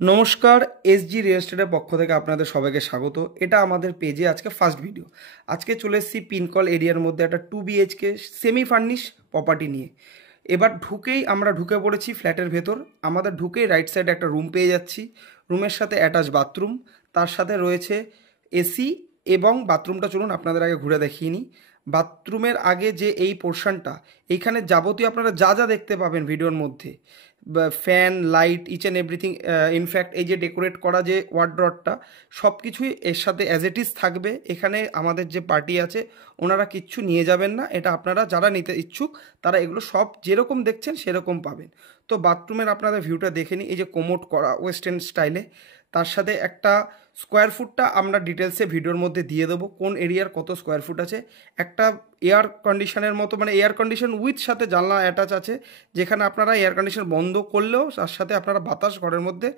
নমস্কার, SG real এস্টেটের পক্ষ থেকে আপনাদের সবাইকে স্বাগত। এটা আমাদের পেজে আজকে ফার্স্ট ভিডিও। আজকে চলে এসেছি পিনকল এরিয়ার মধ্যে একটা 2 BHK সেমি ফার্নিশ প্রপার্টি নিয়ে। এবার আমরা ঢুকে পড়েছি ফ্ল্যাটের ভেতর। আমাদের ঢুকেই রাইট সাইডে একটা রুম পেয়ে যাচ্ছি। রুমের সাথে অ্যাটাচ বাথরুম, তার সাথে রয়েছে এসি এবং বাথরুমটা চলুন আপনাদের আগে ঘুরে দেখিয়ে নিই। বাথরুমের আগে যে এই পোর্শনটা, এইখানে যাবতীয় আপনারা যা যা দেখতে পাবেন ভিডিওর মধ্যে, fan, light, each and everything, in fact এই যে ডেকোরেট করা যে ওয়ার্ড্রপটা, সব কিছুই এর সাথে অ্যাজ ইট ইজ থাকবে। এখানে আমাদের যে পার্টি আছে ওনারা কিচ্ছু নিয়ে যাবেন না, এটা আপনারা যারা নিতে ইচ্ছুক তারা এগুলো সব যেরকম দেখছেন সেরকম পাবেন। তো বাথরুমের আপনাদের ভিউটা দেখে নিই। এই যে কোমোড করা ওয়েস্টার্ন স্টাইলে, তার সাথে একটা স্কোয়ার ফুটটা আমরা ডিটেলসে ভিডিওর মধ্যে দিয়ে দেবো, কোন এরিয়ার কত স্কোয়ার ফুট আছে। একটা এয়ার কন্ডিশনের মতো, মানে এয়ার কন্ডিশন উইথ সাথে জানলা অ্যাটাচ আছে, যেখানে আপনারা এয়ার কন্ডিশন বন্ধ করলেও তার সাথে আপনারা বাতাস ঘরের মধ্যে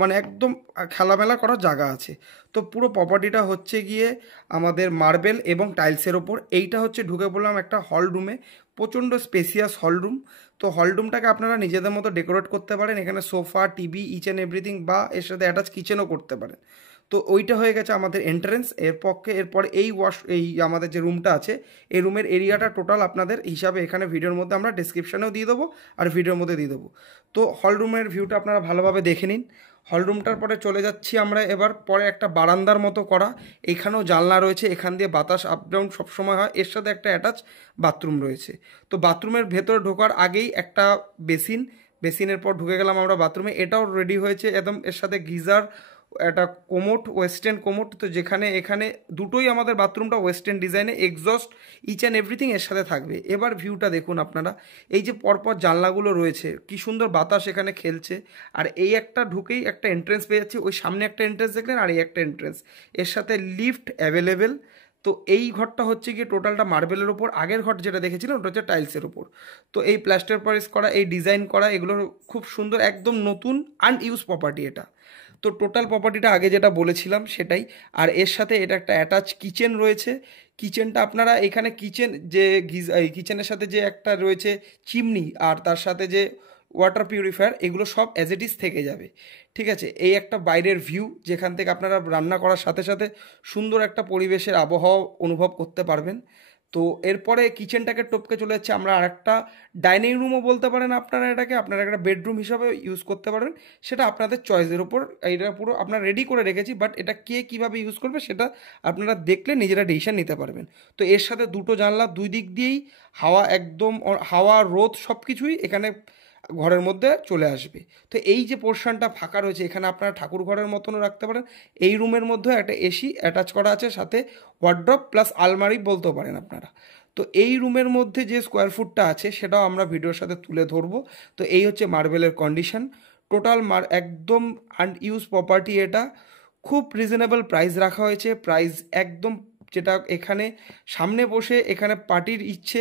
মানে একদম খেলামেলা করার জায়গা আছে। তো পুরো প্রপার্টিটা হচ্ছে গিয়ে আমাদের মার্বেল এবং টাইলসের ওপর। এইটা হচ্ছে ঢুকে পড়লাম একটা হল রুমে, প্রচণ্ড স্পেসিয়াস হল রুম। তো হল রুমটাকে আপনারা নিজেদের মতো ডেকোরেট করতে পারেন। এখানে sofa, TV, each and everything, বা এর সাথে অ্যাটাচ কিচেনও করতে পারেন। তো ওইটা হয়ে গেছে আমাদের এন্ট্রেন্স। এরপরে এই আমাদের যে রুমটা আছে, এই রুমের এরিয়াটা টোটাল আপনাদের হিসাবে এখানে ভিডিওর মধ্যে আমরা ডেসক্রিপশানেও দিয়ে দেবো আর ভিডিওর মধ্যে দিয়ে দেবো। তো হল রুমের ভিউটা আপনারা ভালোভাবে দেখে নিন। হল রুমটার পরে চলে যাচ্ছি আমরা এবার পরে একটা বারান্দার মতো করা। এখানেও জানলা রয়েছে, এখান দিয়ে বাতাস আপ ডাউন সবসময় হয়। এর সাথে একটা অ্যাটাচ বাথরুম রয়েছে। তো বাথরুমের ভেতরে ঢোকার আগেই একটা বেসিনের পর ঢুকে গেলাম আমরা বাথরুমে। এটাও রেডি হয়েছে একদম, এর সাথে গিজার, একটা কোমোট, ওয়েস্টার্ন কোমোট। তো যেখানে এখানে দুটোই আমাদের বাথরুমটা ওয়েস্টার্ন ডিজাইনে, এক্সস্ট, ইচ অ্যান্ড এভরিথিং এর সাথে থাকবে। এবার ভিউটা দেখুন আপনারা। এই যে পরপর জানলাগুলো রয়েছে, কি সুন্দর বাতাস এখানে খেলছে। আর এই একটা ঢুকেই একটা এন্ট্রেন্স পেয়ে যাচ্ছি। ওই সামনে একটা এন্ট্রেন্স দেখলেন, আর এই একটা এন্ট্রেন্স, এর সাথে লিফট অ্যাভেলেবেল। তো এই ঘরটা হচ্ছে গিয়ে টোটালটা মার্বেলের ওপর, আগের ঘর যেটা দেখেছিলাম ওটা হচ্ছে টাইলসের ওপর। তো এই প্লাস্টার পারিস করা, এই ডিজাইন করা, এগুলো খুব সুন্দর, একদম নতুন আনইউজ প্রপার্টি এটা। তো টোটাল প্রপার্টিটা আগে যেটা বলেছিলাম সেটাই। আর এর সাথে এটা একটা অ্যাটাচ কিচেন রয়েছে। কিচেনটা আপনারা এখানে এই কিচেনের সাথে যে একটা রয়েছে চিমনি, আর তার সাথে যে ওয়াটার পিউরিফায়ার, এগুলো সব অ্যাজ ইট ইজ থেকে যাবে। ঠিক আছে, এই একটা বাইরের ভিউ, যেখান থেকে আপনারা রান্না করার সাথে সাথে সুন্দর একটা পরিবেশের আবহাওয়া অনুভব করতে পারবেন। তো এরপরে কিচেনটাকে টপকে চলে যাচ্ছে আমরা আরেকটা ডাইনিং রুমও বলতে পারেন আপনারা এটাকে, আপনারা একটা বেডরুম হিসাবে ইউজ করতে পারেন। সেটা আপনাদের চয়েসের ওপর। এটা পুরো আপনারা রেডি করে রেখেছি, বাট এটা কে কীভাবে ইউজ করবে সেটা আপনারা দেখলে নিজেরা ডিসিশন নিতে পারবেন। তো এর সাথে দুটো জানলা, দুই দিক দিয়েই হাওয়া, একদম হাওয়া, রোদ সব কিছুই এখানে ঘরের মধ্যে চলে আসবে। তো এই যে পোর্শনটা ফাঁকা রয়েছে, এখানে আপনারা ঠাকুর ঘরের মতনও রাখতে পারেন। এই রুমের মধ্যে একটা এসি অ্যাটাচ করা আছে, সাথে ওয়ার্ড্রপ প্লাস আলমারি বলতেও পারেন আপনারা। তো এই রুমের মধ্যে যে স্কোয়ার ফুটটা আছে সেটাও আমরা ভিডিওর সাথে তুলে ধরবো। তো এই হচ্ছে মার্বেলের কন্ডিশন। টোটাল একদম আনইউজ প্রপার্টি এটা। খুব রিজনেবল প্রাইস রাখা হয়েছে, প্রাইস একদম, যেটা এখানে সামনে বসে এখানে পার্টির ইচ্ছে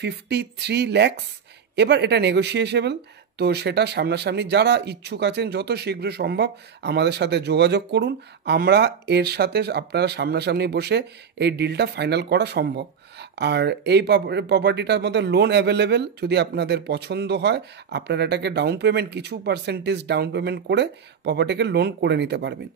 53 lakhs। এবার এটা নেগোসিয়েশন, তো সেটা সামনাসামনি যারা ইচ্ছুক আছেন যত শীঘ্র সম্ভব আমাদের সাথে যোগাযোগ করুন। আমরা এর সাথে আপনারা সামনাসামনি বসে এই ডিলটা ফাইনাল করা সম্ভব। আর এই প্রপার্টিটার মধ্যে লোন অ্যাভেলেবেল। যদি আপনাদের পছন্দ হয় আপনারা এটাকে ডাউন পেমেন্ট, কিছু পার্সেন্টেজ ডাউন পেমেন্ট করে প্রপার্টিকে লোন করে নিতে পারবেন।